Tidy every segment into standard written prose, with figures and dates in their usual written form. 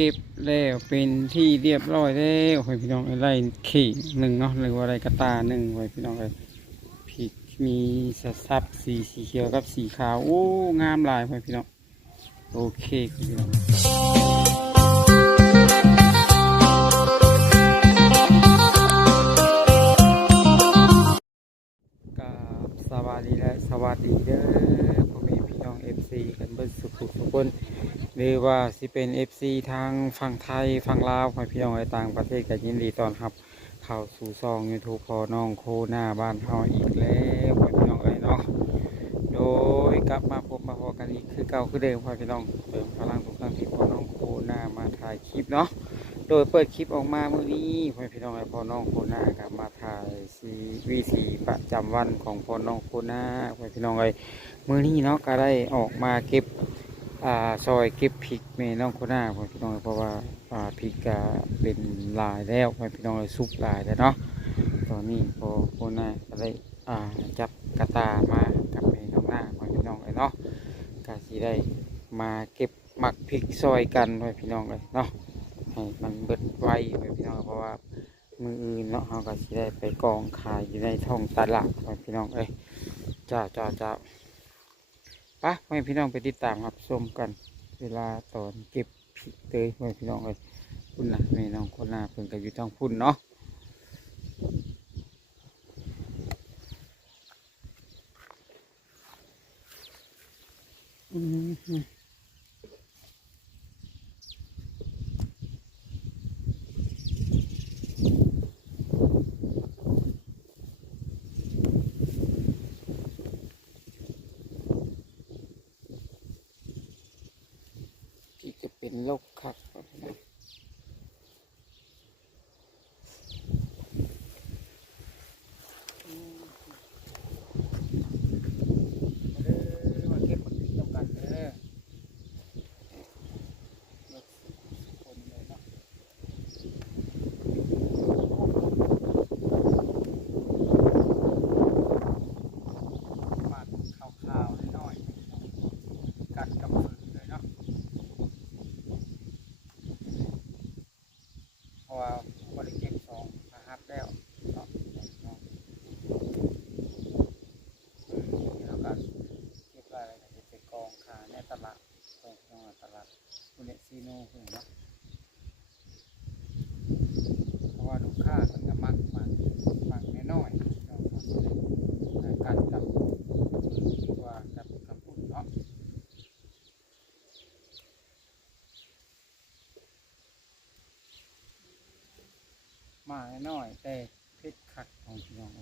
ก็บแล้วเป็นที่เรียบร้อยแล้วให้พี่น้องไล่ขี่หนึ่งเนาะหรือว่าอะไรกระตาหนึ่งไว้พี่น้องเลยผิดมีสับสีเขียวกับสีขาวโอ้งามหลายไว้พี่น้องโอเคพี่น้องกับสวัสดีและสวัสดีเด้อพ่อแม่พี่น้องเอฟซีกันเบิดสุขทุกคนหรือว่าสิเป็นเอฟซีทางฝั่งไทยฝั่งลาวให้พี่น้องในต่างประเทศก็ยินดีต้อนรับเข้าสู่ช่องยูทูบพอน้องโคหน้าบ้านเฮาอีกแล้วให้พี่น้องเอ้ยเนาะโดยกลับมาพบมาพอกันอีกคือเก่าคือเดิมให้พี่น้องเติมพลังทุกครั้งที่พอน้องโคหน้ามาถ่ายคลิปเนาะโดยเปิดคลิปออกมาเมื่อนี้ให้พี่น้องไอ้พอน้องโคหน้ากับมาถ่ายวีสีประจำวันของพอน้องโคหน้าให้พี่น้องไอ้มื่อนี้เนาะก็ได้ออกมาเก็บซอยเก็บพริกเมน้องโคหน้าให้พี่น้องเพราะว่าพริกก็เป็นลายแล้วให้พี่น้องสุกลายแล้วเนาะตอนนี้พอโคหน้าก็ได้จับกระตามากับเมน้องหน้าให้พี่น้องเลยเนาะก็สิได้มาเก็บหมักพริกซอยกันให้พี่น้องเลยเนาะให้มันเบิดไวให้พี่น้องเพราะว่ามืออื่นเนาะเราก็สิได้ไปกองขายอยู่ในท้องตลาดให้พี่น้องเลยจ้าปะให้พี่น้องไปติดตามครับชมกันเวลาตอนเก็บพริกเตยให้พี่น้องเลยพุ่นนะแม่น้องคนหน้าเพิ่งก็อยู่ท้องพุ่นเนาะอืมพี่จะเป็นโรคคักนะมาเก็บมากินต้องกันเด้อคนเลยเนาะมาขาวๆน้อยๆกัดกับมือเลยเนาะเพราะว่าบริเก็บสองนะครับแล้วเนาะแล้วก็เก็บอะไรก็จะไปกองขายในตลาดตรงตลาดคุณเนซีโน่เพื่อนเนาะเพราะว่าลูกค้ามันก็มักน้อยๆเนาะการกับดีกว่ากับปุ่นเนาะมาน้อยแต่เพชรขัดของพี่น้อง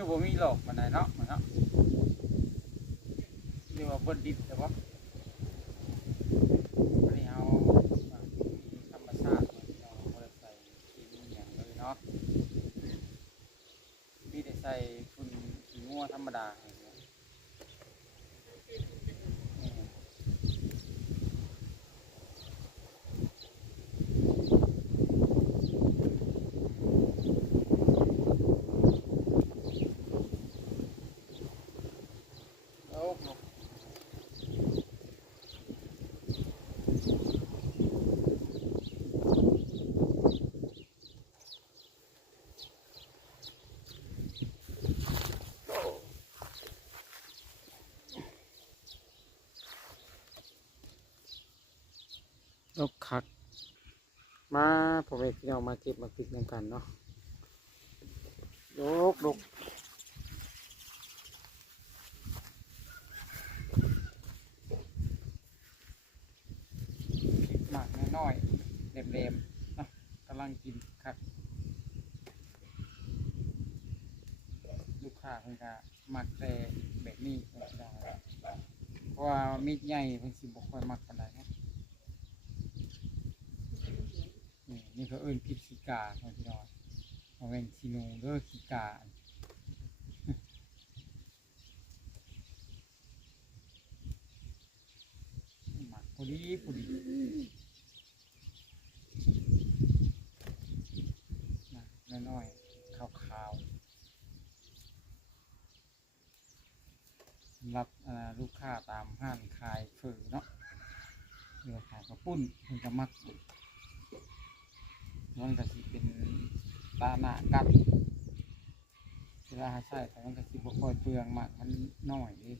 คือบ่มีหลอกมันไหนเนาะมันเนาะเรียกว่าบนดิบแต่ว่าอันนี้เอาธรรมชาติเราไม่ได้ใส่ขี้มีอย่างเลยเนาะมีแต่ใส่ฝุ่นขี้งัวธรรมดาอย่างเงี้ยแล้วลกคักมาผมไปพี่น้องมาเก็บมาปิดกันเนาะลกผิดหมักน้อยๆเล็มๆเนาะกำลังกินครับลูกค้าเพิ่นก็มักแต่แบบนี้เพราะว่ามีดใหญ่เพิ่นสิบ่ค่อยมักปานใดเนาะ นี่เขาเอิ้นพริกขี้กาพี่น้องเอาแมงชีนูเด้อขี้กาหมักพอดีนะน้อยๆขาวๆสำหรับลูกค้าตามห้างขายเฟอเนาะหรือขายกระปุ้นมันจะมักมันก็สิเป็นตาหน้ากัดเวลาใช้แต่มันก็สิบ่ค่อยเปลืองมากมันน้อยดิ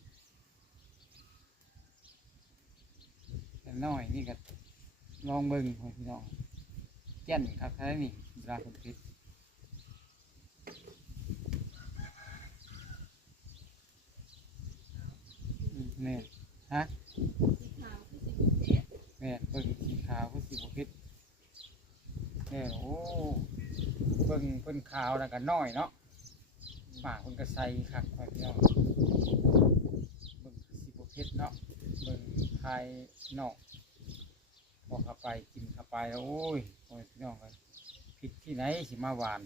แต่น้อยนี่ก็ลองเบิ่งพี่น้องแก่นครับแค่นี้เวลาคนพิษแม่ฮะแม่เบิ่งสีขาวก็สีบพิษแม่โอ้เบิ่งเป็นขาวแล้วก็น้อยเนาะหมาคนก็ใส่คักพี่น้องเบิ่งสีบพิษเนาะเบิ่งภายนอกพอเข้าไปกินเข้าไปแล้วโอ้ยพี่น้องกันผิดที่ไหนสิมาหวาน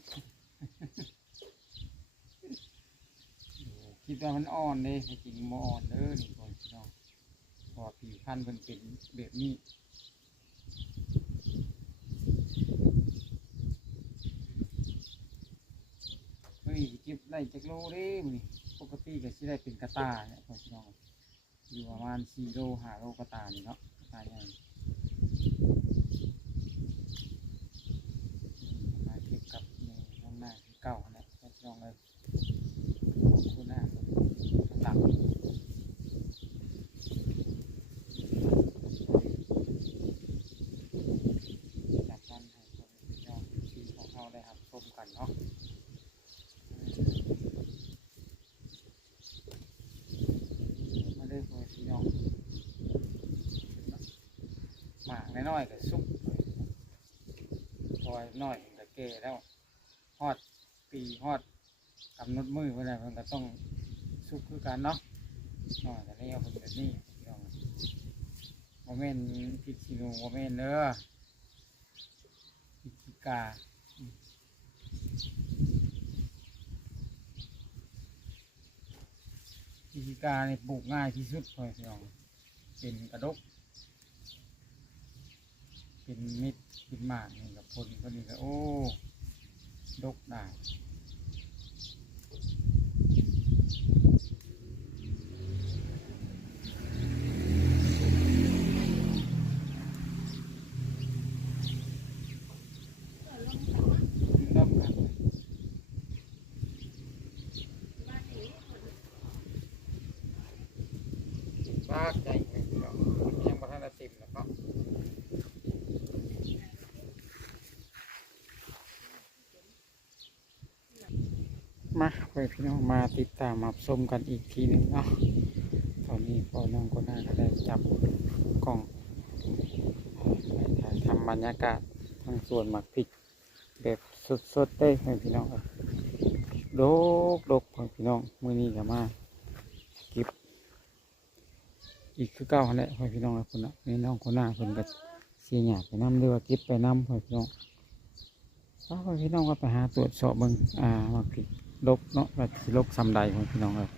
คิดว่ามันอ่อนเลยจริงมันอ่อนเด้อนี่พี่น้องพอผิวพรรณเป็นแบบนี้มันนี่เก็บได้จากโลเด้มันนี่ปกติก็สิได้เป็นกระตาเนี่ยพี่น้องอยู่ประมาณ4 โล 5 โลกระตานี่เนาะกระตาใหญ่มาเก็บกับในน้องหน้าที่เก่าเนี่ยพี่น้องเลยคุณหน้าข้างหลังจากนั้นให้พี่น้องที่ของเขาได้ครับชมกันเนาะมาได้พี่น้องหมากน้อยๆก็สุกพอน้อยก็เกแล้ว ฮอดปีฮอดกำหนดมือเมื่อไรมันก็ต้องสุกคือกันเนาะน้อยแต่นี่เอาเป็นแบบนี้โมเมนต์พริกขี้หนูโมเมนต์เด้อพริกขี้กาพริกขี้กาเนี่ยปลูกง่ายที่สุดเลยพี่น้องเป็นกระดกเป็นมิดเป็นหมากนี่กับผลคนนี้ก็โอ้ดกได้ปากใจยังบ่ทันได้ติ่มนะครับมาไปพี่น้องมาติดตามรับชมกันอีกทีหนึ่งเนาะตอนนี้พ่อน้องคนนั้นก็ได้จับกล้องถ่ายทำบรรยากาศทางสวนหมักพริกแบบสดๆได้พี่น้องดกพี่น้องมื้อนี้ก็มาเก็บอีกคือเก่าแหละพี่น้องคนน่ะนี่น้องคนหน้าคนก็เสียหยาไปน้ำเรือเก็บไปน้ำพี่น้องพี่น้องก็ไปหาตรวจสอบเบิ่งหมักพริกลกเนาะแบบสิลกซ้ำใดของพี่น้องเลย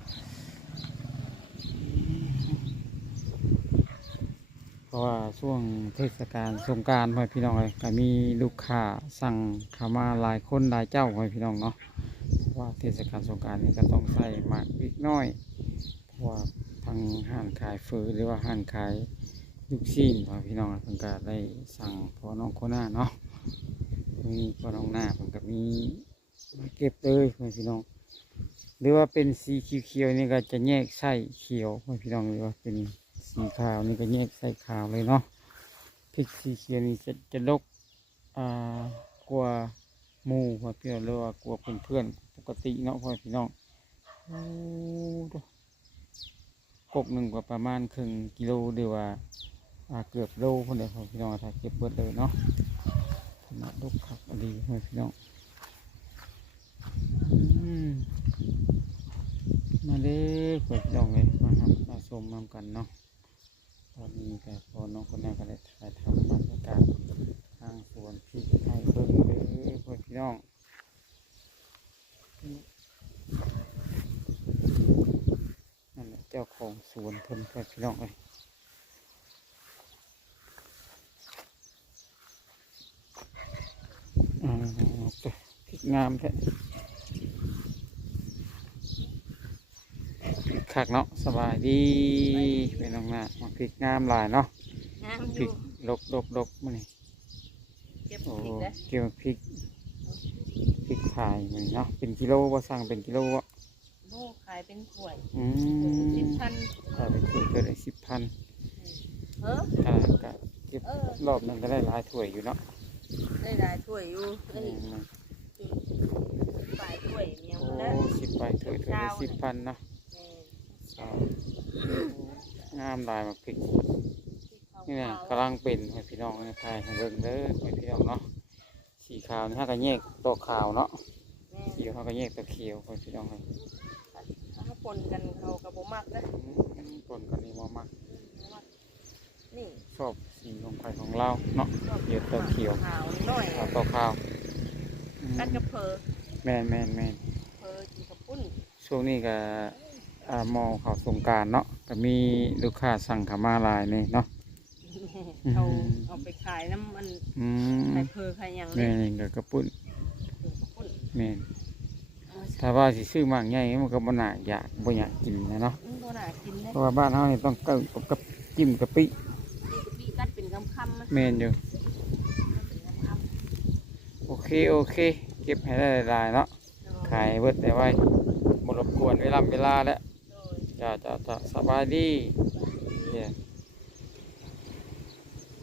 เพราะว่าช่วงเทศกาลสงกรานต์พี่น้องเลยก็มีลูกค้าสั่งเข้ามาหลายคนหลายเจ้าพี่น้องเนาะเพราะว่าเทศกาลสงกรานต์นี้ก็ต้องใส่หมากพริกน้อยเพราะว่าทางห้างขายเฟอหรือว่าห้างขายลูกชิ้นพี่น้องเพิ่นก็ได้สั่งพอน้องโคน่าเนาะมีพอน้องหน้าเพิ่นก็มีมาเก็บเลยพี่น้องหรือว่าเป็นสีเขียวๆนี่ก็จะแยกไส้เขียวพี่น้องหรือว่าเป็นสีขาวนี่ก็แยกไส้ขาวเลยเนาะพริกสีเขียวนี่จะลกกว่าหมูพี่น้องหรือว่ากว่าเพื่อนๆปกติเนาะพี่น้องกบหนึ่งกว่าประมาณครึ่งกิโลเดียวว่าเกือบโลพอดีพี่น้องถ้าเก็บเบิดเลยเนาะขนาดลกขับดีพี่น้องมาเด้อพี่น้องเลยมาชมน้ำกันเนาะตอนนี้ก็พอน้องคนนั้นก็ได้ถ่ายทำบรรยากาศทางสวนพ ให้เบิ่งเด้อพ่อพี่น้องนั่นแหละเจ้าของสวนเพิ่นพ่อพี่น้องเอ้ยพริกงามแท้พริกคักเนาะสบายดีพี่น้องนะมาพริกงามหลายเนาะ งามอ พริ ยู่ กดกมื้อนี้ เก็บ โอ้ ผิดนะ เกี่ยวกับพริกขายมื้อนี้เนาะเป็นกิโลบ่สั่งเป็นกิโลบ่ โลขายเป็นถ้วย อื 10,000 ขายเป็นถ้วยก็ได้10,000 เออ ก็เก็บรอบหนึงก็ได้หลายถ้วยอยู่เนาะ ได้หลายถ้วยอยู่เอ้ยฝ่ายถ้วยเมียง โอ้ นะ 10 ใบถ้วยละ10,000เนาะ แม่ งามหลายมากพริก ที่ นี่ เขา นะกำลังเป็นให้พี่น้องให้ทายให้เบิ่งเด้อให้พี่น้องเนาะสีขาวนี่ฮะก็แยกตัวขาวเนาะ แม่ เขียวฮะก็แยกตัวเขียวให้พี่น้องให้ ถ้าปนกันเขากระโบมักนะ ปนกันนี่บ่มัก นี่ ชอบสีของไผ่ของเราเนาะเขียวตัวเขียว ขาวน้อย ขาวตัวขาว กันกระเพอ แม่นเพอกินกับปุ้น ช่วงนี้ก็มอเขาสงกรานต์เนาะก็มีลูกค้าสั่งเขามาหลายนี่เนาะ เอาไปขายน้ำมัน อืม ขายเพอขายอย่าง แม่ นี้ นี่ก็กระปุ้น กับปุ้น แม่นถ้าว่าสิซื้อมากใหญ่มันก็บ่น่าอยากบ่อยากกินนะเนาะ ตัวหนากินเลย เพราะว่าบ้านเฮานี่ต้องกับจิ้มกะปิ ปีกัดเป็นคำๆมัน แม่นอยู่ เป็นคำ โอเคเก็บให้ได้หลายๆเนาะ ๆ ขายเบิดแต่ไว้บ่รบกวนเวลาแล้ว โดย จ้าสบายดีเนี่ย